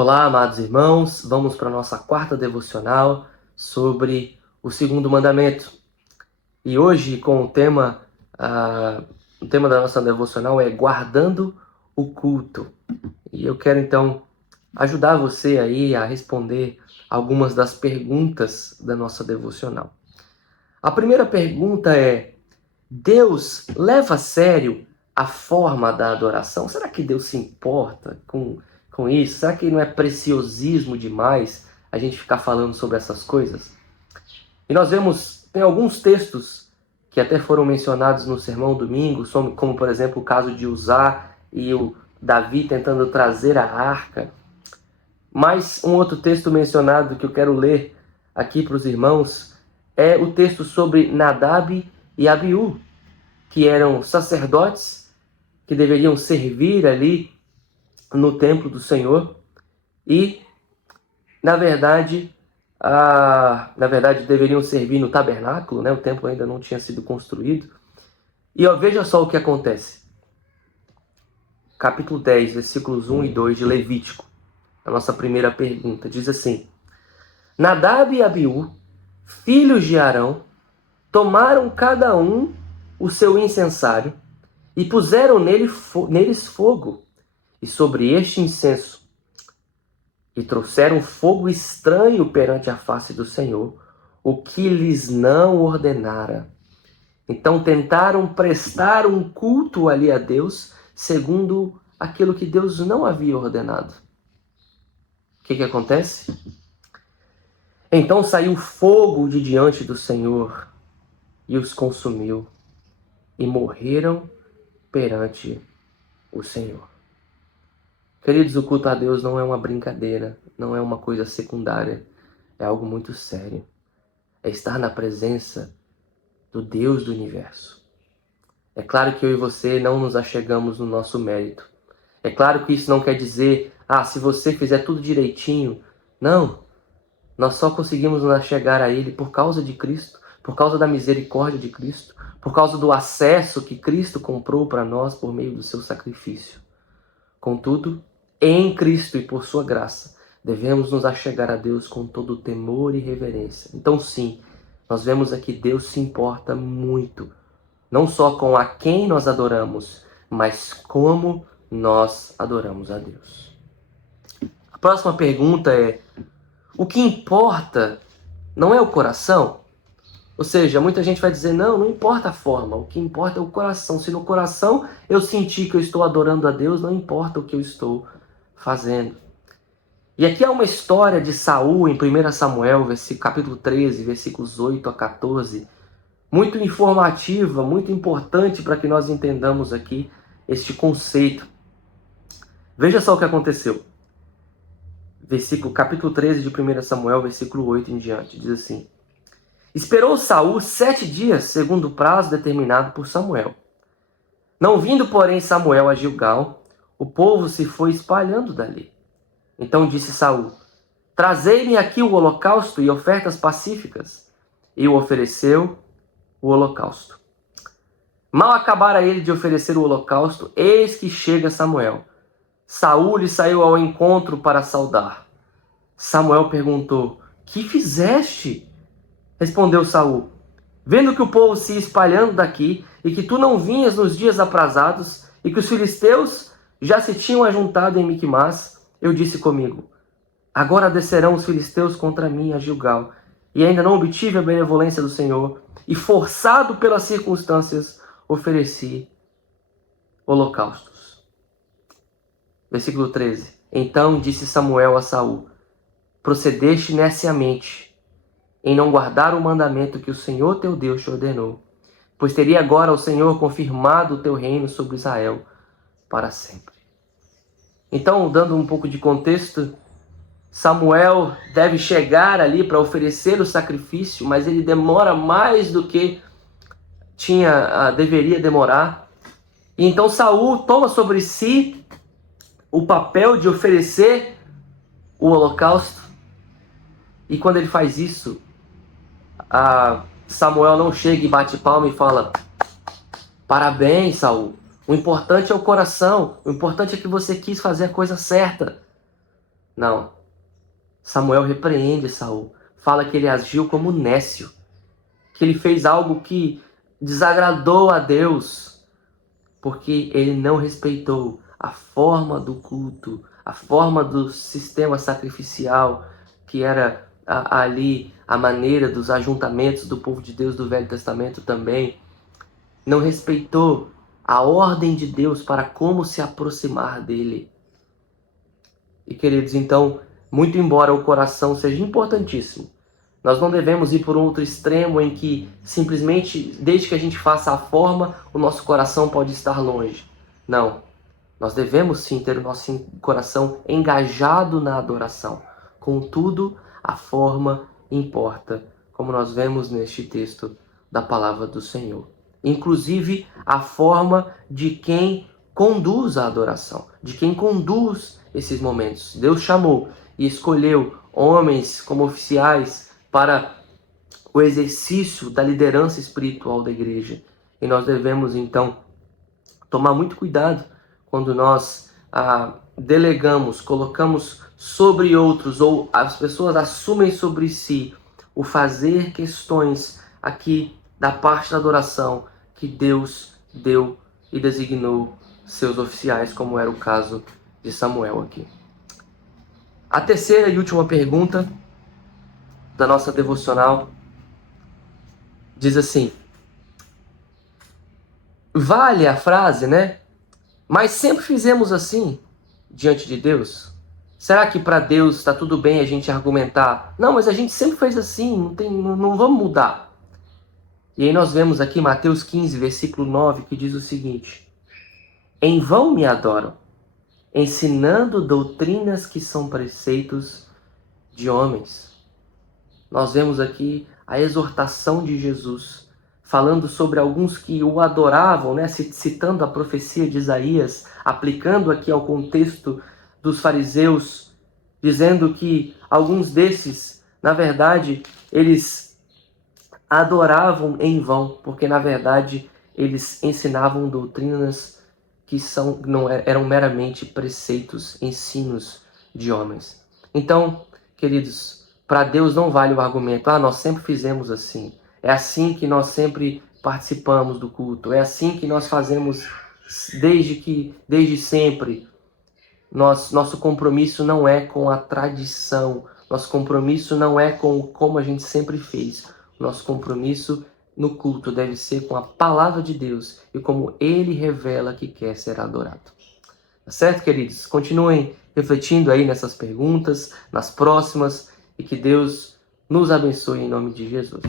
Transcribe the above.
Olá, amados irmãos, vamos para a nossa quarta devocional sobre o segundo mandamento. E hoje com o tema da nossa devocional é guardando o culto. E eu quero então ajudar você aí a responder algumas das perguntas da nossa devocional. A primeira pergunta é: Deus leva a sério a forma da adoração? Será que Deus se importa com isso? Será que não é preciosismo demais a gente ficar falando sobre essas coisas? E nós tem alguns textos que até foram mencionados no Sermão Domingo, como por exemplo o caso de Uzá e o Davi tentando trazer a arca. Mas um outro texto mencionado que eu quero ler aqui para os irmãos é o texto sobre Nadab e Abiú, que eram sacerdotes que deveriam servir ali no templo do Senhor e, na verdade, deveriam servir no tabernáculo, né? O templo ainda não tinha sido construído. E veja só o que acontece. Capítulo 10, versículos 1 e 2 de Levítico. A nossa primeira pergunta diz assim: Nadab e Abiú, filhos de Arão, tomaram cada um o seu incensário e puseram neles fogo, e sobre este incenso, e trouxeram fogo estranho perante a face do Senhor, o que lhes não ordenara. Então tentaram prestar um culto ali a Deus, segundo aquilo que Deus não havia ordenado. O que acontece? Então saiu fogo de diante do Senhor e os consumiu, e morreram perante o Senhor. Queridos, o culto a Deus não é uma brincadeira, não é uma coisa secundária, é algo muito sério. É estar na presença do Deus do universo. É claro que eu e você não nos achegamos no nosso mérito. É claro que isso não quer dizer, se você fizer tudo direitinho. Não, nós só conseguimos nos achegar a Ele por causa de Cristo, por causa da misericórdia de Cristo, por causa do acesso que Cristo comprou para nós por meio do seu sacrifício. Contudo, em Cristo e por sua graça, devemos nos achegar a Deus com todo temor e reverência. Então sim, nós vemos aqui Deus se importa muito, não só com a quem nós adoramos, mas como nós adoramos a Deus. A próxima pergunta é: o que importa não é o coração? Ou seja, muita gente vai dizer, não importa a forma, o que importa é o coração. Se no coração eu sentir que eu estou adorando a Deus, não importa o que eu estou fazendo. E aqui há uma história de Saul em 1 Samuel, capítulo 13, versículos 8 a 14, muito informativa, muito importante para que nós entendamos aqui este conceito. Veja só o que aconteceu. Capítulo 13 de 1 Samuel, versículo 8 em diante, diz assim: Esperou Saul 7 dias, segundo o prazo determinado por Samuel. Não vindo, porém, Samuel a Gilgal, o povo se foi espalhando dali. Então disse Saul: Trazei-me aqui o holocausto e ofertas pacíficas. E o ofereceu o holocausto. Mal acabara ele de oferecer o holocausto, eis que chega Samuel. Saul lhe saiu ao encontro para saudar. Samuel perguntou: Que fizeste? Respondeu Saul: Vendo que o povo se ia espalhando daqui, e que tu não vinhas nos dias aprazados, e que os filisteus já se tinham ajuntado em Miquimás, eu disse comigo: Agora descerão os filisteus contra mim a Gilgal, e ainda não obtive a benevolência do Senhor, e forçado pelas circunstâncias, ofereci holocaustos. Versículo 13. Então disse Samuel a Saul: Procedeste neciamente em não guardar o mandamento que o Senhor teu Deus te ordenou, pois teria agora o Senhor confirmado o teu reino sobre Israel para sempre. Então, dando um pouco de contexto, Samuel deve chegar ali para oferecer o sacrifício, mas ele demora mais do que deveria demorar. E então Saul toma sobre si o papel de oferecer o holocausto. E quando ele faz isso, Samuel não chega e bate palma e fala: Parabéns, Saul. O importante é o coração. O importante é que você quis fazer a coisa certa. Não. Samuel repreende Saul. Fala que ele agiu como nécio. Que ele fez algo que desagradou a Deus. Porque ele não respeitou a forma do culto, a forma do sistema sacrificial, que era ali a maneira dos ajuntamentos do povo de Deus do Velho Testamento também. Não respeitou a ordem de Deus para como se aproximar dele. E queridos, então, muito embora o coração seja importantíssimo, nós não devemos ir por um outro extremo em que simplesmente, desde que a gente faça a forma, o nosso coração pode estar longe. Não. Nós devemos sim ter o nosso coração engajado na adoração. Contudo, a forma importa, como nós vemos neste texto da palavra do Senhor. Inclusive, a forma de quem conduz a adoração, de quem conduz esses momentos. Deus chamou e escolheu homens como oficiais para o exercício da liderança espiritual da igreja. E nós devemos, então, tomar muito cuidado quando nós delegamos, colocamos sobre outros, ou as pessoas assumem sobre si o fazer questões aqui da parte da adoração que Deus deu e designou seus oficiais, como era o caso de Samuel aqui. A terceira e última pergunta da nossa devocional diz assim: vale a frase, né? Mas sempre fizemos assim diante de Deus? Será que para Deus está tudo bem a gente argumentar? Não, mas a gente sempre fez assim, não vamos mudar. E aí nós vemos aqui Mateus 15, versículo 9, que diz o seguinte: em vão me adoram, ensinando doutrinas que são preceitos de homens. Nós vemos aqui a exortação de Jesus, falando sobre alguns que o adoravam, né? Citando a profecia de Isaías, aplicando aqui ao contexto dos fariseus, dizendo que alguns desses, na verdade, eles adoravam em vão, porque na verdade eles ensinavam doutrinas que não eram meramente preceitos, ensinos de homens. Então, queridos, para Deus não vale o argumento: nós sempre fizemos assim, é assim que nós sempre participamos do culto, é assim que nós fazemos desde sempre. Nosso compromisso não é com a tradição, nosso compromisso não é com como a gente sempre fez. Nosso compromisso no culto deve ser com a palavra de Deus e como Ele revela que quer ser adorado. Tá certo, queridos? Continuem refletindo aí nessas perguntas, nas próximas, e que Deus nos abençoe em nome de Jesus.